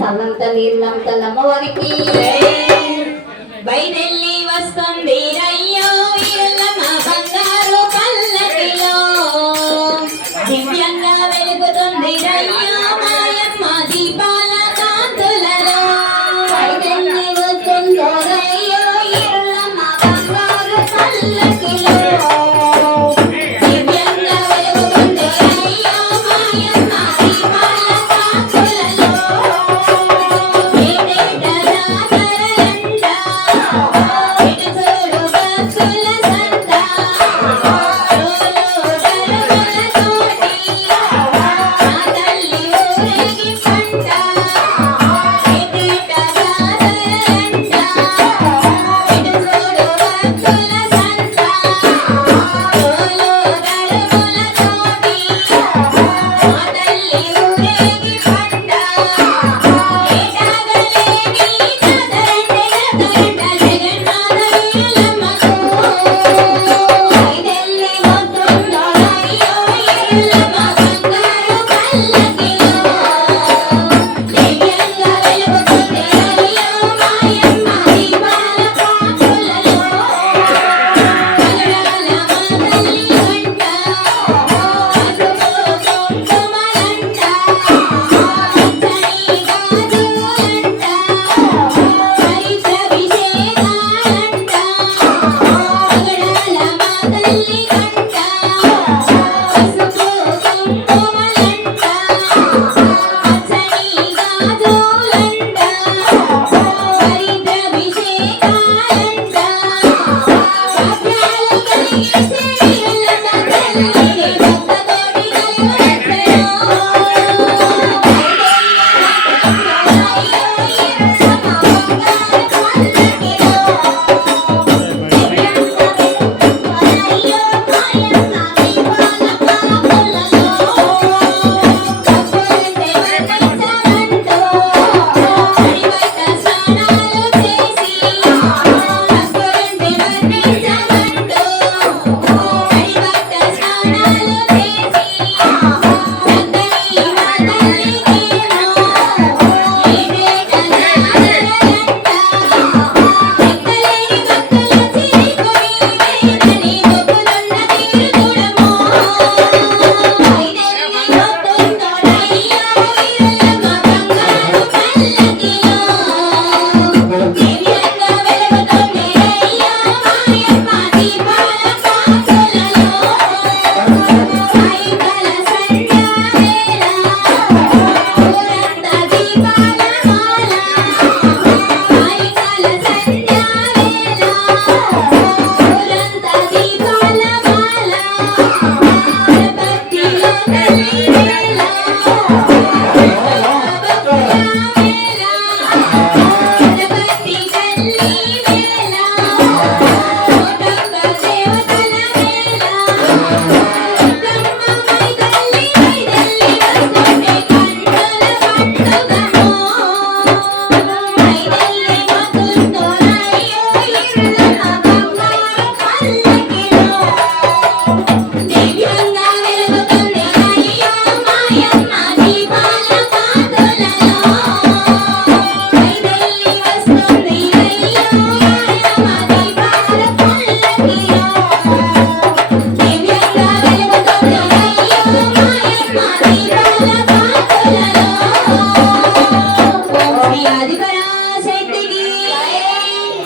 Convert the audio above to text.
సమంత నీళ్ళంతల అమ్మవారికి బయదెల్లి వస్తుంది రయ్యో వీరమ్మ బంగారు పల్లకిలో దివ్యంగా వెలుగుతుంది రయ్యో మాయమ్మ దీపాల కాంతులలో బయదెల్లి వస్తుందో రయ్యో వీరమ్మ బంగారు పల్లకిలో దివ్యంగా వెలుగుతుంది రయ్యో మాయమ్మ దీపాల కాంతులలో ఏడేట జాతరలంట ఇటు చూడు భక్తుల సంత రోలు డరువులతోటి మా తల్లి ఊరేగి పంట ఏడేట జాతరలంట ఇటు చూడు భక్తుల సంత రోలు డరువులతోటి మా తల్లి ఊరేగి పంట బయదెల్లి వస్తుందో రయ్యో వీరమ్మ బంగారు పల్లకిలో దివ్యంగా వెలుగుతుంది రయ్యో మాయమ్మ దీపాల కాంతులలో ఆదిపరాశక్తి